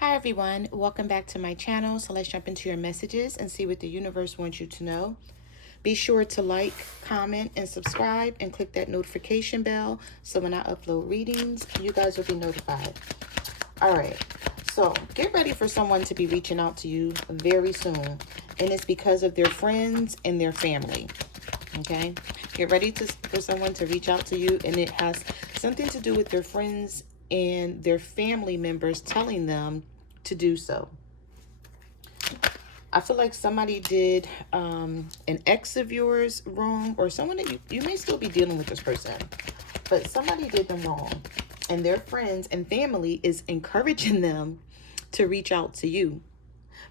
Hi everyone, welcome back to my channel. So let's jump into your messages and see what the universe wants you to know. Be sure to like, comment, and subscribe and click that notification bell so when I upload readings, you guys will be notified. All right, so get ready for someone to be reaching out to you very soon. And it's because of their friends and their family. Okay, get ready for someone to reach out to you, and it has something to do with their friends and their family members telling them to do so. I feel like somebody did an ex of yours wrong, or someone that you may still be dealing with this person, but somebody did them wrong, and their friends and family is encouraging them to reach out to you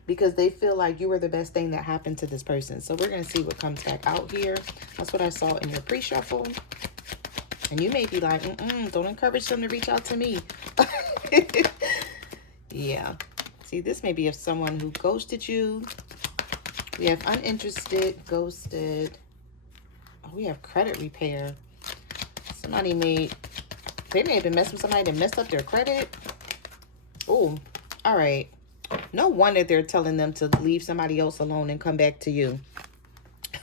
because they feel like you were the best thing that happened to this person. So we're going to see what comes back out here. That's what I saw in your pre-shuffle. And you may be like, don't encourage them to reach out to me. Yeah. See, this may be of someone who ghosted you. We have uninterested, ghosted. Oh, we have credit repair. They may have been messing with somebody that messed up their credit. Oh, all right. No wonder they're telling them to leave somebody else alone and come back to you.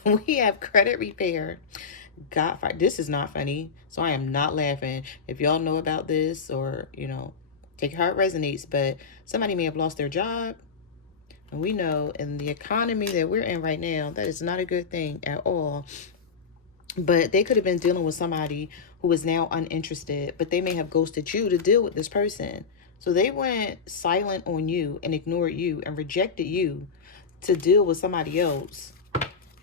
We have credit repair. God, this is not funny, so I am not laughing. If y'all know about this, or take your heart resonates, but somebody may have lost their job, and we know in the economy that we're in right now, that is not a good thing at all. But they could have been dealing with somebody who is now uninterested, but they may have ghosted you to deal with this person. So they went silent on you and ignored you and rejected you to deal with somebody else.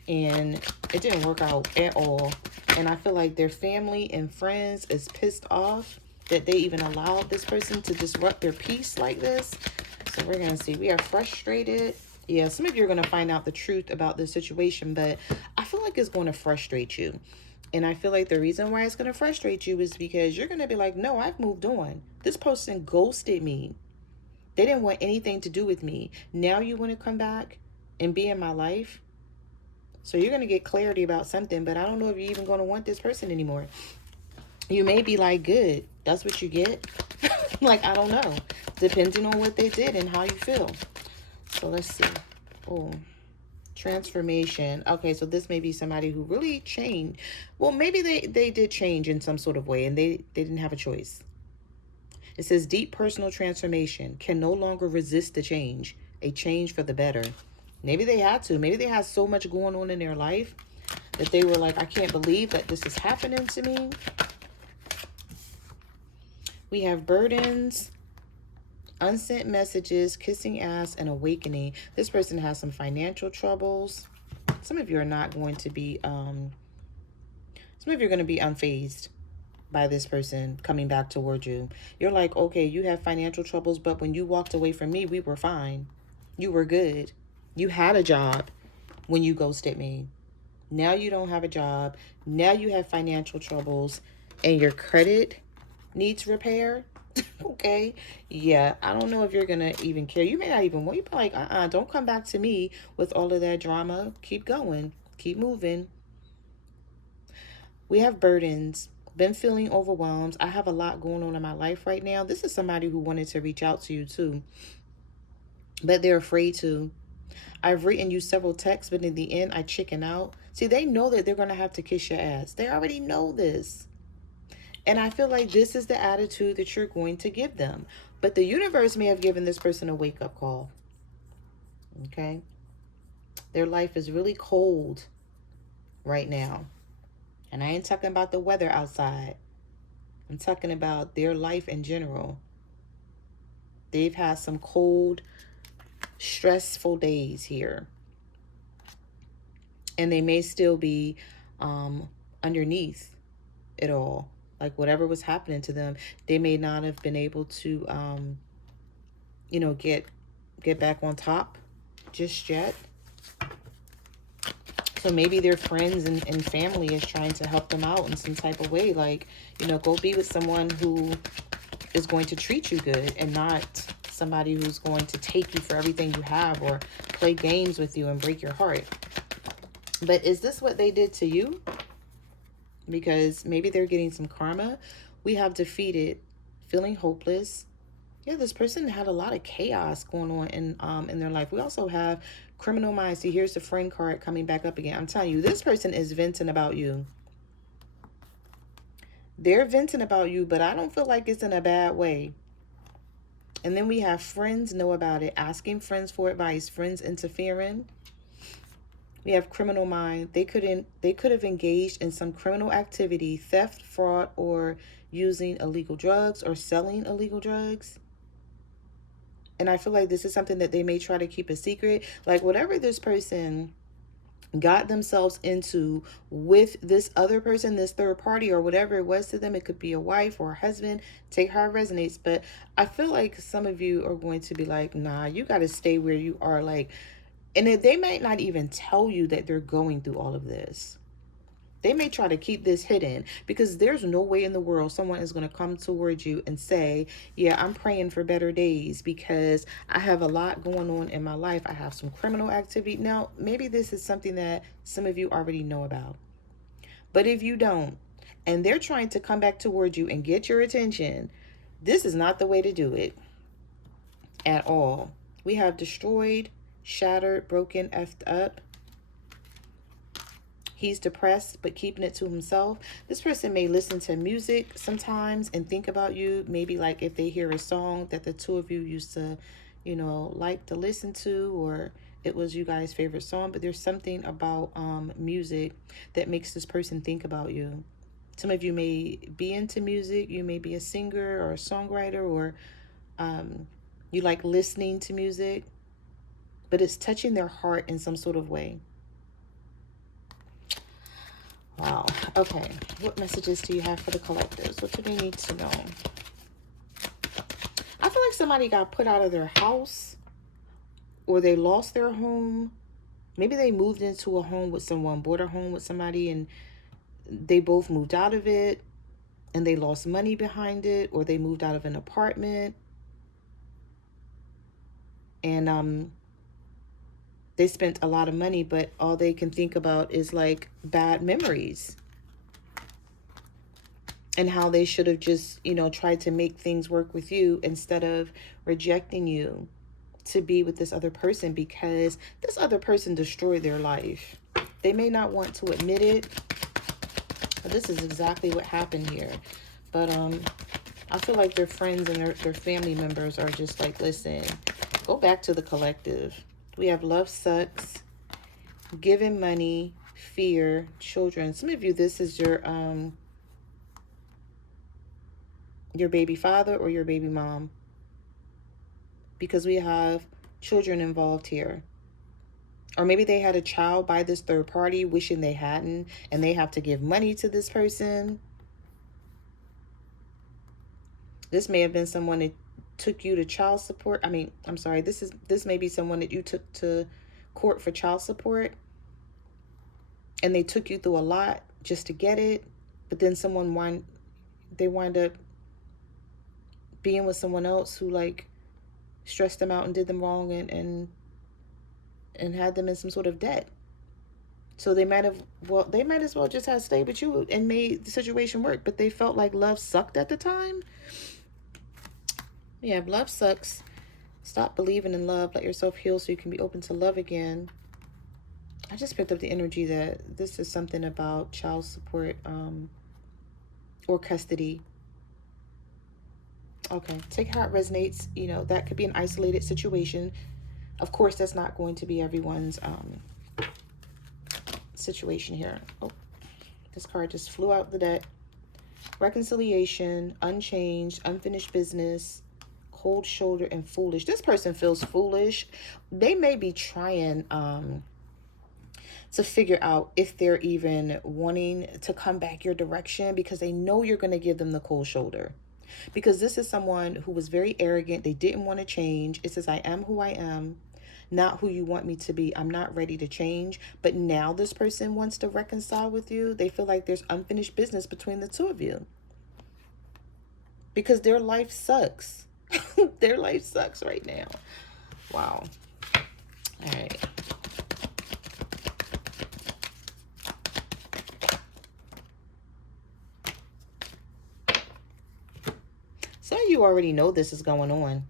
And it didn't work out at all. And I feel like their family and friends is pissed off that they even allowed this person to disrupt their peace like this. So we're going to see. We are frustrated. Yeah, some of you are going to find out the truth about this situation, but I feel like it's going to frustrate you. And I feel like the reason why it's going to frustrate you is because you're going to be like, no, I've moved on. This person ghosted me. They didn't want anything to do with me. Now you want to come back and be in my life? So you're going to get clarity about something, but I don't know if you're even going to want this person anymore. You may be like, good, that's what you get. Like, I don't know. Depending on what they did and how you feel. So let's see. Oh, transformation. Okay, so this may be somebody who really changed. Well, maybe they did change in some sort of way and they didn't have a choice. It says deep personal transformation, can no longer resist the change. A change for the better. Maybe they had to. Maybe they had so much going on in their life that they were like, I can't believe that this is happening to me. We have burdens, unsent messages, kissing ass, and awakening. This person has some financial troubles. Some of you are not going to be, some of you are going to be unfazed by this person coming back towards you. You're like, okay, you have financial troubles, but when you walked away from me, we were fine. You were good. You had a job when you ghosted me. Now you don't have a job. Now you have financial troubles and your credit needs repair. Okay. Yeah. I don't know if you're going to even care. You may not even want, you be like, don't come back to me with all of that drama. Keep going. Keep moving. We have burdens. Been feeling overwhelmed. I have a lot going on in my life right now. This is somebody who wanted to reach out to you too, but they're afraid to. I've written you several texts, but in the end, I chicken out. See, they know that they're going to have to kiss your ass. They already know this. And I feel like this is the attitude that you're going to give them. But the universe may have given this person a wake-up call. Okay? Their life is really cold right now. And I ain't talking about the weather outside. I'm talking about their life in general. They've had some cold, stressful days here. And they may still be underneath it all. Like whatever was happening to them, they may not have been able to, get back on top just yet. So maybe their friends and family is trying to help them out in some type of way. Like, go be with someone who is going to treat you good and not somebody who's going to take you for everything you have or play games with you and break your heart. But is this what they did to you? Because maybe they're getting some karma. We have defeated, feeling hopeless, Yeah, this person had a lot of chaos going on in their life. We also have criminal minds. See, here's the friend card coming back up again. I'm telling you, this person is venting about you. They're venting about you, but I don't feel like it's in a bad way. And then we have friends know about it, asking friends for advice, friends interfering. We have criminal mind. They could have engaged in some criminal activity, theft, fraud, or using illegal drugs or selling illegal drugs. And I feel like this is something that they may try to keep a secret. Like whatever this person got themselves into with this other person, this third party, or whatever it was to them, it could be a wife or a husband, take how it resonates. But I feel like some of you are going to be like, nah, you got to stay where you are. Like, and they might not even tell you that they're going through all of this. They may try to keep this hidden because there's no way in the world someone is going to come towards you and say, yeah, I'm praying for better days because I have a lot going on in my life. I have some criminal activity. Now, maybe this is something that some of you already know about. But if you don't, and they're trying to come back towards you and get your attention, this is not the way to do it at all. We have destroyed, shattered, broken, effed up. He's depressed, but keeping it to himself. This person may listen to music sometimes and think about you. Maybe like if they hear a song that the two of you used to, like to listen to, or it was you guys' favorite song. But there's something about music that makes this person think about you. Some of you may be into music. You may be a singer or a songwriter, or you like listening to music. But it's touching their heart in some sort of way. Wow. Okay. What messages do you have for the collectives? What do they need to know? I feel like somebody got put out of their house, or they lost their home. Maybe they moved into a home with someone, bought a home with somebody, and they both moved out of it and they lost money behind it, or they moved out of an apartment and they spent a lot of money, but all they can think about is like bad memories and how they should have just, tried to make things work with you instead of rejecting you to be with this other person, because this other person destroyed their life. They may not want to admit it, but this is exactly what happened here. But I feel like their friends and their family members are just like, listen, go back to the collective. We have love sucks, giving money, fear, children. Some of you, this is your baby father or your baby mom, because we have children involved here. Or maybe they had a child by this third party wishing they hadn't, and they have to give money to this person. This may have been someone that took you to child support. I'm sorry, this may be someone that you took to court for child support, and they took you through a lot just to get it, but then they wind up being with someone else who like stressed them out and did them wrong and had them in some sort of debt. So they might as well just have stayed with you and made the situation work, but they felt like love sucked at the time. Yeah, love sucks. Stop believing in love. Let yourself heal so you can be open to love again. I just picked up the energy that this is something about child support or custody. Okay, take how it resonates. That could be an isolated situation. Of course, that's not going to be everyone's situation here. Oh, this card just flew out the deck. Reconciliation, unchanged, unfinished business, cold shoulder, and foolish. This person feels foolish. They may be trying to figure out if they're even wanting to come back your direction, because they know you're going to give them the cold shoulder. Because this is someone who was very arrogant. They didn't want to change. It says, I am who I am, not who you want me to be. I'm not ready to change. But now this person wants to reconcile with you. They feel like there's unfinished business between the two of you, because their life sucks. Their life sucks right now. Wow. All right. Some of you already know this is going on.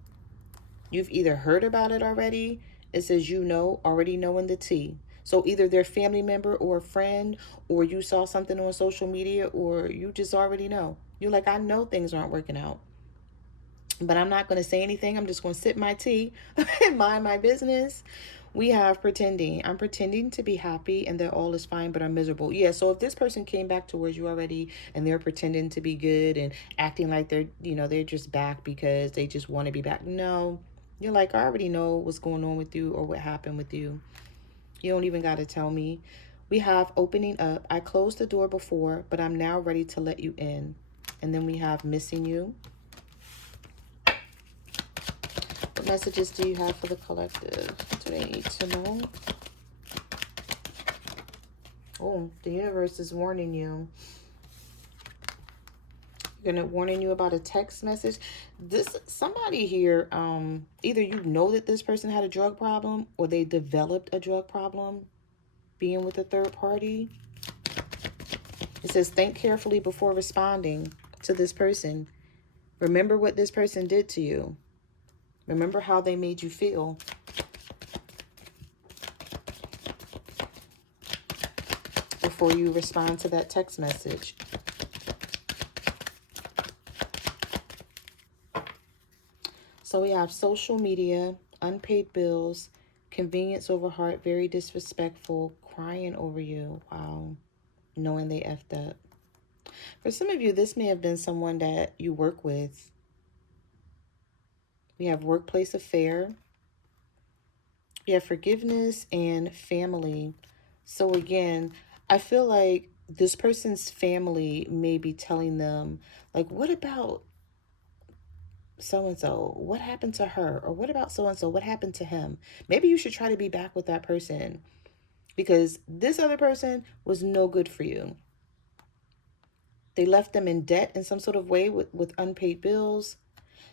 You've either heard about it already. It says you know, already knowing the tea. So either their family member or a friend, or you saw something on social media, or you just already know. You're like, I know things aren't working out, but I'm not going to say anything. I'm just going to sip my tea and mind my business. We have pretending. I'm pretending to be happy and that all is fine, but I'm miserable. Yeah, so if this person came back towards you already and they're pretending to be good and acting like they're, they're just back because they just want to be back. No, you're like, I already know what's going on with you or what happened with you. You don't even got to tell me. We have opening up. I closed the door before, but I'm now ready to let you in. And then we have missing you. What messages do you have for the collective? Do they need to know? Oh, the universe is warning you. Warning you about a text message. Somebody here, either you know that this person had a drug problem or they developed a drug problem being with a third party. It says, think carefully before responding to this person. Remember what this person did to you. Remember how they made you feel. Before you respond to that text message. So we have social media, unpaid bills, convenience over heart, very disrespectful, crying over you. Wow. Knowing they effed up. For some of you, this may have been someone that you work with. We have workplace affair. We have forgiveness and family. So again, I feel like this person's family may be telling them, like, what about so-and-so? What happened to her? Or what about so-and-so? What happened to him? Maybe you should try to be back with that person because this other person was no good for you. They left them in debt in some sort of way with unpaid bills.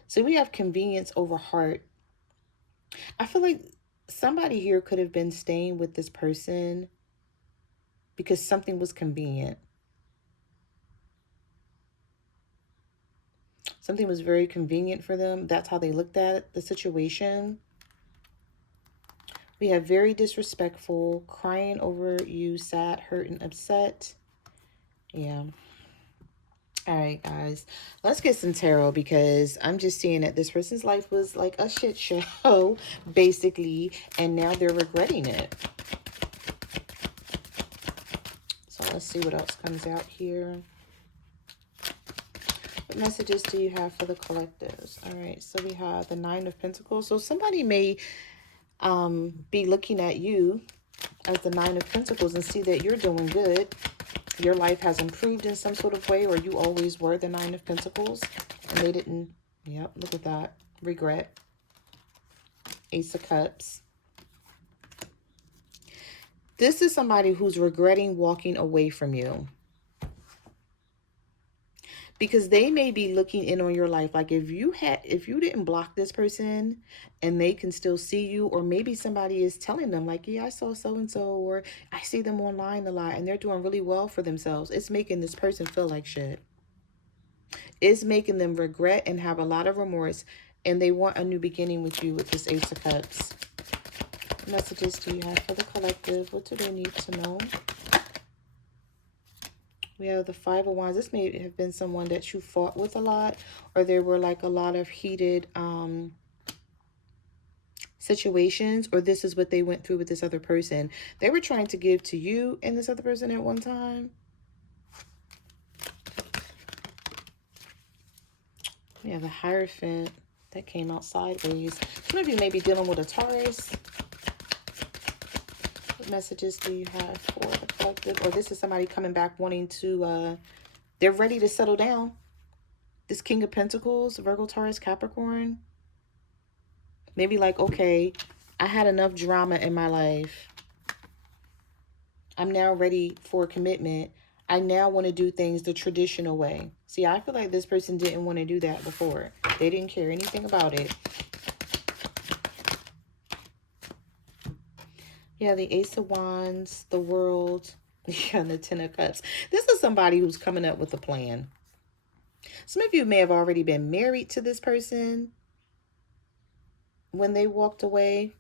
So we have convenience over heart. I feel like somebody here could have been staying with this person because something was convenient. Something was very convenient for them. That's how they looked at the situation. We have very disrespectful, crying over you, sad, hurt, and upset. Yeah. All right, guys. Let's get some tarot because I'm just seeing that this person's life was like a shit show, basically, and now they're regretting it. So let's see what else comes out here. What messages do you have for the collectives? All right, so we have the Nine of Pentacles. So somebody may be looking at you as the Nine of Pentacles and see that you're doing good. Your life has improved in some sort of way, or you always were the Nine of Pentacles and they didn't. Yep, look at that. Regret. Ace of Cups. This is somebody who's regretting walking away from you. Because they may be looking in on your life. Like if you didn't block this person and they can still see you, or maybe somebody is telling them like, yeah, I saw so-and-so, or I see them online a lot and they're doing really well for themselves. It's making this person feel like shit. It's making them regret and have a lot of remorse, and they want a new beginning with you with this Ace of Cups. What messages do you have for the collective? What do they need to know? We have the Five of Wands. This may have been someone that you fought with a lot, or there were like a lot of heated situations, or this is what they went through with this other person. They were trying to give to you and this other person at one time. We have the Hierophant that came out sideways. Some of you may be dealing with a Taurus. What messages do you have for the collective? Or this is somebody coming back wanting to, they're ready to settle down. This King of Pentacles, Virgo, Taurus, Capricorn. Maybe like, okay, I had enough drama in my life. I'm now ready for a commitment. I now want to do things the traditional way. See, I feel like this person didn't want to do that before. They didn't care anything about it. Yeah, the Ace of Wands, the World, yeah, and the Ten of Cups. This is somebody who's coming up with a plan. Some of you may have already been married to this person when they walked away,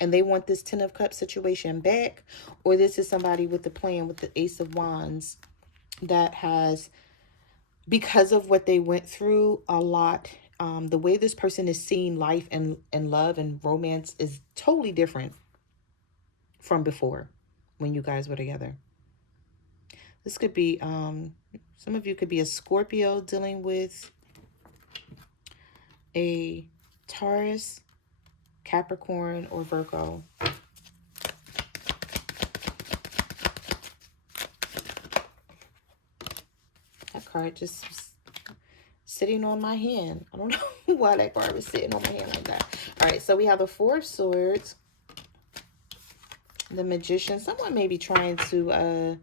and they want this Ten of Cups situation back. Or this is somebody with the plan with the Ace of Wands that has, because of what they went through a lot, the way this person is seeing life and love and romance is totally different from before when you guys were together. This could be, some of you could be a Scorpio dealing with a Taurus, Capricorn, or Virgo. That card just was sitting on my hand. I don't know why that card was sitting on my hand like that. All right, so we have the Four of Swords, the Magician. Someone may be trying to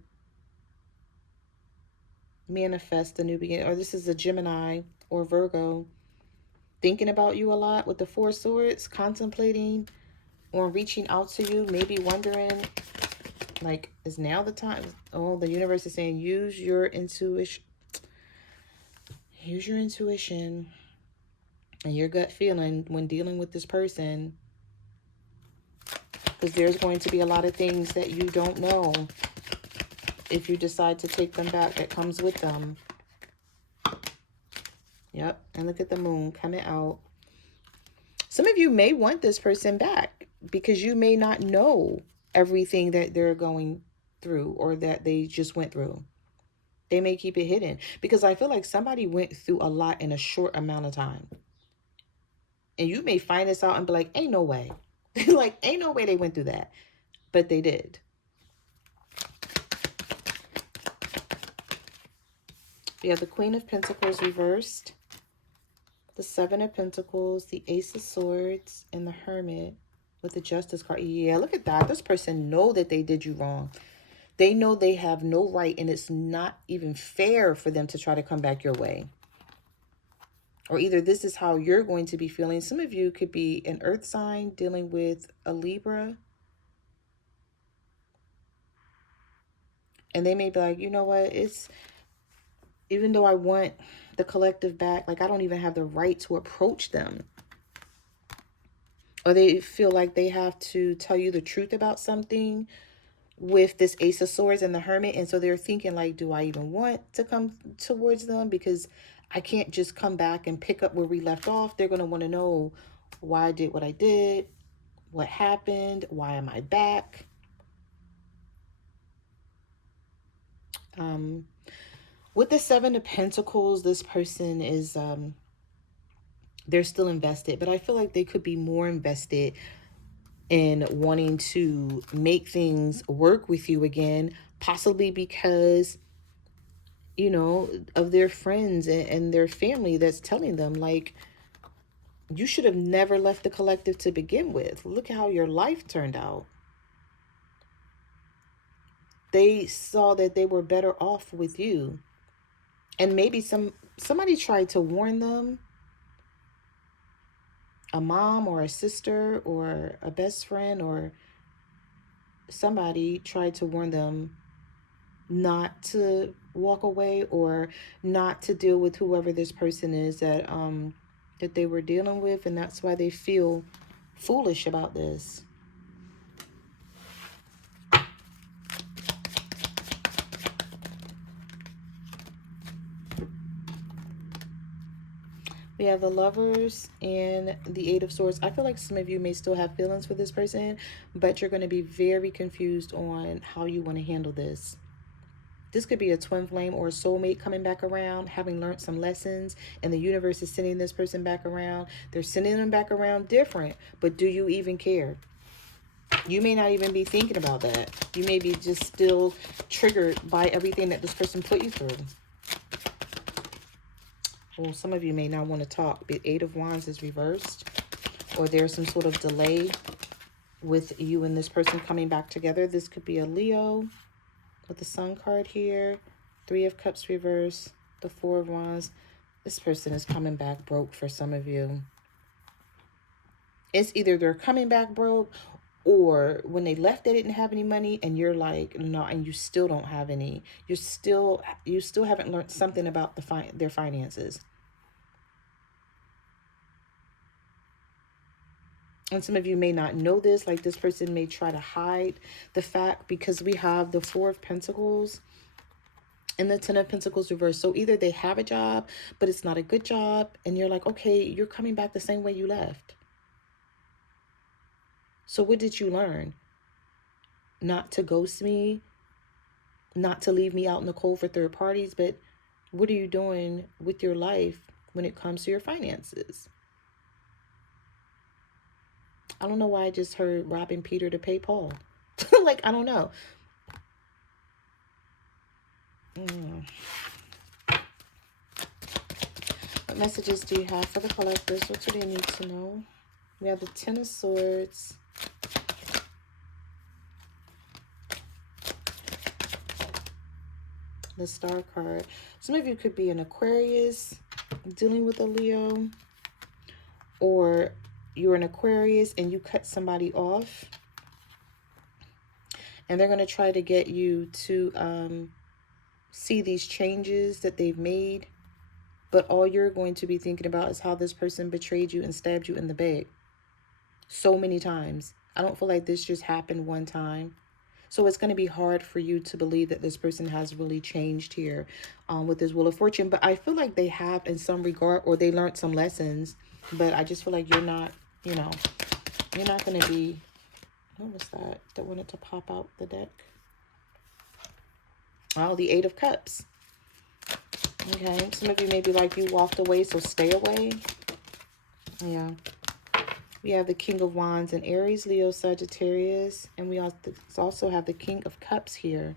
manifest a new beginning, or this is a Gemini or Virgo thinking about you a lot with the Four Swords, contemplating on reaching out to you, maybe wondering, like, is now the time? Oh, the universe is saying use your intuition. Use your intuition and your gut feeling when dealing with this person, because there's going to be a lot of things that you don't know if you decide to take them back that comes with them. Yep, and look at the moon coming out. Some of you may want this person back because you may not know everything that they're going through or that they just went through. They may keep it hidden because I feel like somebody went through a lot in a short amount of time. And you may find this out and be like, ain't no way. Like, ain't no way they went through that. But they did. We have the Queen of Pentacles reversed, the Seven of Pentacles, the Ace of Swords, and the Hermit with the Justice card. Yeah, look at that. This person know that they did you wrong. They know they have no right, and it's not even fair for them to try to come back your way. Or either this is how you're going to be feeling. Some of you could be an earth sign dealing with a Libra. And they may be like, you know what, it's, even though I want the collective back, like I don't even have the right to approach them. Or they feel like they have to tell you the truth about something with this Ace of Swords and the Hermit. And so they're thinking like, do I even want to come towards them? Because I can't just come back and pick up where we left off. They're going to want to know why I did what I did, what happened, why am I back? With the Seven of Pentacles, this person is, they're still invested, but I feel like they could be more invested in wanting to make things work with you again, possibly because, you know, of their friends and their family that's telling them, like, you should have never left the collective to begin with. Look at how your life turned out. They saw that they were better off with you. And maybe somebody tried to warn them, a mom or a sister or a best friend or somebody tried to warn them not to walk away or not to deal with whoever this person is that that they were dealing with, and that's why they feel foolish about this. We have the Lovers and the Eight of Swords. I feel like some of you may still have feelings for this person, but you're going to be very confused on how you want to handle this. This could be a twin flame or a soulmate coming back around, having learned some lessons, and the universe is sending this person back around. They're sending them back around different, but do you even care? You may not even be thinking about that. You may be just still triggered by everything that this person put you through. Well, some of you may not want to talk. The Eight of Wands is reversed, or there's some sort of delay with you and this person coming back together. This could be a Leo with the Sun card here, Three of Cups reversed, the Four of Wands. This person is coming back broke for some of you. It's either they're coming back broke Or when they left, they didn't have any money, and you're like, no, and you still don't have any. You still haven't learned something about their finances. And some of you may not know this, like this person may try to hide the fact, because we have the Four of Pentacles and the Ten of Pentacles reversed. So either they have a job, but it's not a good job, and you're like, okay, you're coming back the same way you left. So what did you learn? Not to ghost me, not to leave me out in the cold for third parties, but what are you doing with your life when it comes to your finances? I don't know why I just heard robbing Peter to pay Paul. Like, I don't know. What messages do you have for the collectors? What do they need to know? We have the Ten of Swords. The Star card. Some of you could be an Aquarius dealing with a Leo, or you're an Aquarius and you cut somebody off, and they're going to try to get you to see these changes that they've made, but all you're going to be thinking about is how this person betrayed you and stabbed you in the back so many times. I don't feel like this just happened one time. So it's going to be hard for you to believe that this person has really changed here with this Wheel of Fortune. But I feel like they have in some regard, or they learned some lessons. But I just feel like you're not, you know, you're not going to be... What was that that wanted to pop out the deck? Oh, the Eight of Cups. Okay, some of you may be like, you walked away, so stay away. Yeah. We have the King of Wands in Aries, Leo, Sagittarius. And we also have the King of Cups here.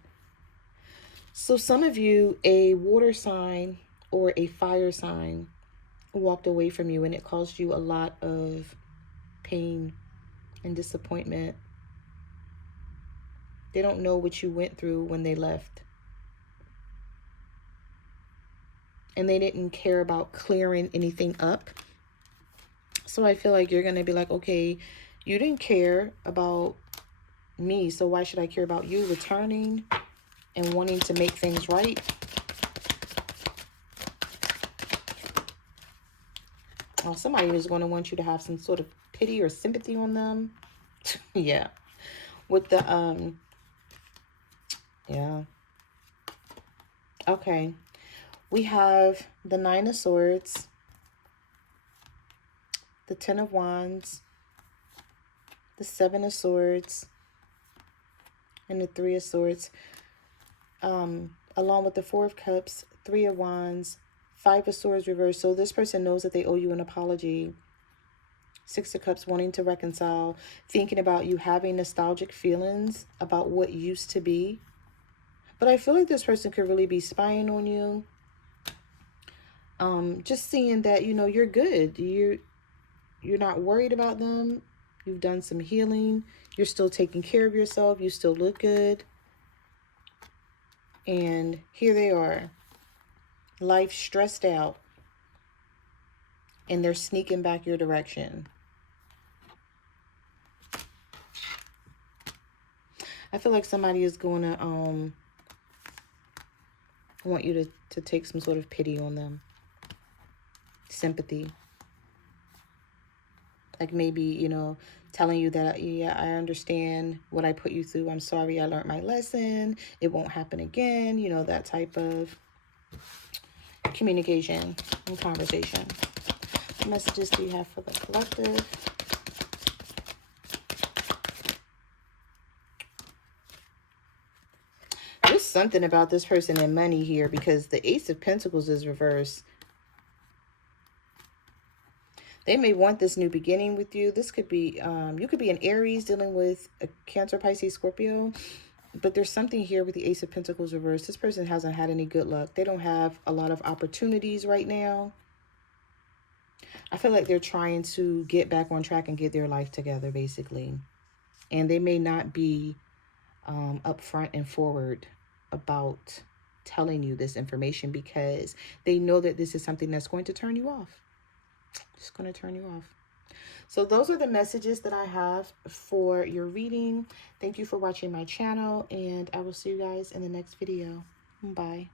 So some of you, a water sign or a fire sign walked away from you, and it caused you a lot of pain and disappointment. They don't know what you went through when they left. And they didn't care about clearing anything up. So I feel like you're going to be like, okay, you didn't care about me, so why should I care about you returning and wanting to make things right? Oh, somebody is going to want you to have some sort of pity or sympathy on them. Yeah. With the, yeah. Okay. We have the Nine of Swords, the Ten of Wands, the Seven of Swords, and the Three of Swords, along with the Four of Cups, Three of Wands, Five of Swords reversed. So this person knows that they owe you an apology. Six of Cups, wanting to reconcile, thinking about you, having nostalgic feelings about what used to be. But I feel like this person could really be spying on you. Just seeing that, you know, you're good. You're not worried about them. You've done some healing. You're still taking care of yourself. You still look good. And here they are. Life stressed out. And they're sneaking back your direction. I feel like somebody is going to want you to take some sort of pity on them. Sympathy. Like maybe, you know, telling you that, yeah, I understand what I put you through. I'm sorry, I learned my lesson. It won't happen again. You know, that type of communication and conversation. What messages do you have for the collective? There's something about this person and money here, because the Ace of Pentacles is reversed. They may want this new beginning with you. This could be, you could be an Aries dealing with a Cancer, Pisces, Scorpio. But there's something here with the Ace of Pentacles reversed. This person hasn't had any good luck. They don't have a lot of opportunities right now. I feel like they're trying to get back on track and get their life together, basically. And they may not be upfront and forward about telling you this information, because they know that this is something that's going to turn you off. It's going to turn you off. So those are the messages that I have for your reading. Thank you for watching my channel, and I will see you guys in the next video. Bye.